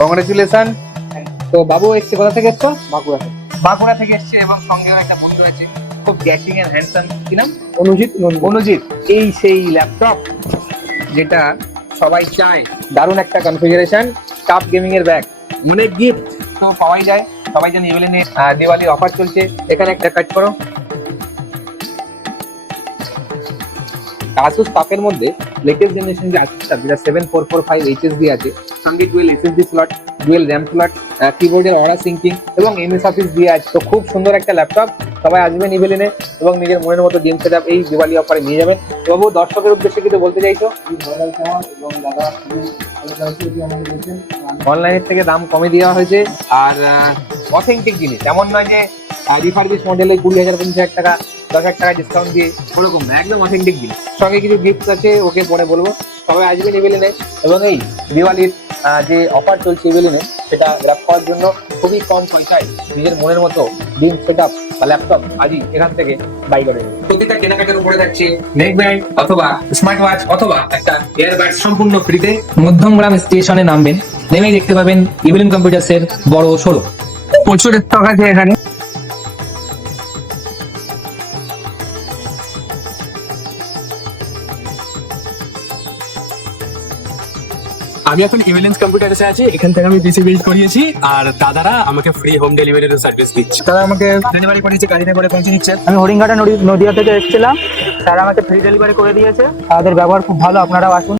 Congratulation. তো বাবু এসছে, কোথা থেকে এসছো? বাঁকুড়া থেকে। বাঁকুড়া থেকে এসছে এবং সঙ্গে একটা বন্ধু আছে, খুব ড্যাশিং এন্ড হ্যান্ডসাম। কি নাম? অনুজিৎ নন্দী। অনুজিৎ। এই সেই ল্যাপটপ যেটা সবাই চায়, দারুণ একটা কনফিগারেশন, টাফ গেমিং এর ব্যাগ, অনেক গিফট তো পাওয়াই যায়। সবাই জানি ইভেলিনে দিওয়ালি অফার চলছে। এখানে একটা কাজ করো, আসুস টাফের মধ্যে লেটেস্ট জেনারেশন যে আসুস টাফ যেটা 7445 এইচএসডি আছে, সঙ্গে dual SSD slot, dual RAM slot, কিবোর্ডের অরা সিঙ্কিং এবং এমএস অফিস দিয়ে আছে। তো খুব সুন্দর একটা ল্যাপটপ, সবাই আসবেন ইভেলিনে এবং নিজের মনের মতো গেম সেটআপ এই দিওয়ালি অফারে নিয়ে যাবেন। তো বাবু, দর্শকের উদ্দেশ্যে কিছু বলতে চাইছো? এবং দাদা খুবই ভালো লাগছে যে আমাকে বলছেন। অনলাইনের থেকে দাম কমে দেওয়া হয়েছে, আর অথেন্টিক জিনিস, এমন নয় যে রিফারবিশ মডেলে 20,000 25,000 টাকা 10,000 টাকা ডিসকাউন্ট দিয়ে, ওরকম না, একদম অথেন্টিক জিনিস। সঙ্গে কিছু গিফট আছে, ওকে পরে বলবো। সবাই আসবেন ইভেলিনে এবং এই দিওয়ালির যে অফার চলছে ইভেলিনে, সেটা গ্র্যাব করার জন্য খুবই কম পয়সায় নিজের মনের মতো গেম সেটআপ বা ল্যাপটপ আজই এখান থেকে বাই করে। প্রতিটা কেনাকাটার উপরে থাকছে নেক ব্যান্ড অথবা স্মার্ট ওয়াচ অথবা একটা এয়ারবাড সম্পূর্ণ ফ্রিতে। মধ্যমগ্রাম স্টেশনে নামবেন, নেমেই দেখতে পাবেন ইভেলিন কম্পিউটার্স এর বড় শোরুম। প্রচুর স্টক আছে এখানে। আমি এখন ইভেলেন্স কম্পিউটারসে আছি, এখান থেকে আমি পিসি বিল্ড করিয়েছি আর দাদারা আমাকে ফ্রি হোম ডেলিভারির সার্ভিস দিচ্ছে। তারা আমাকে ডেলিভারি করিয়েছে, গাড়িতে করে পৌঁছে দিচ্ছে। আমি হরিণঘাটা নদিয়া থেকে এসেছিলাম, স্যার আমাকে ফ্রি ডেলিভারি করে দিয়েছে। তাদের ব্যবহার খুব ভালো, আপনারাও আসুন।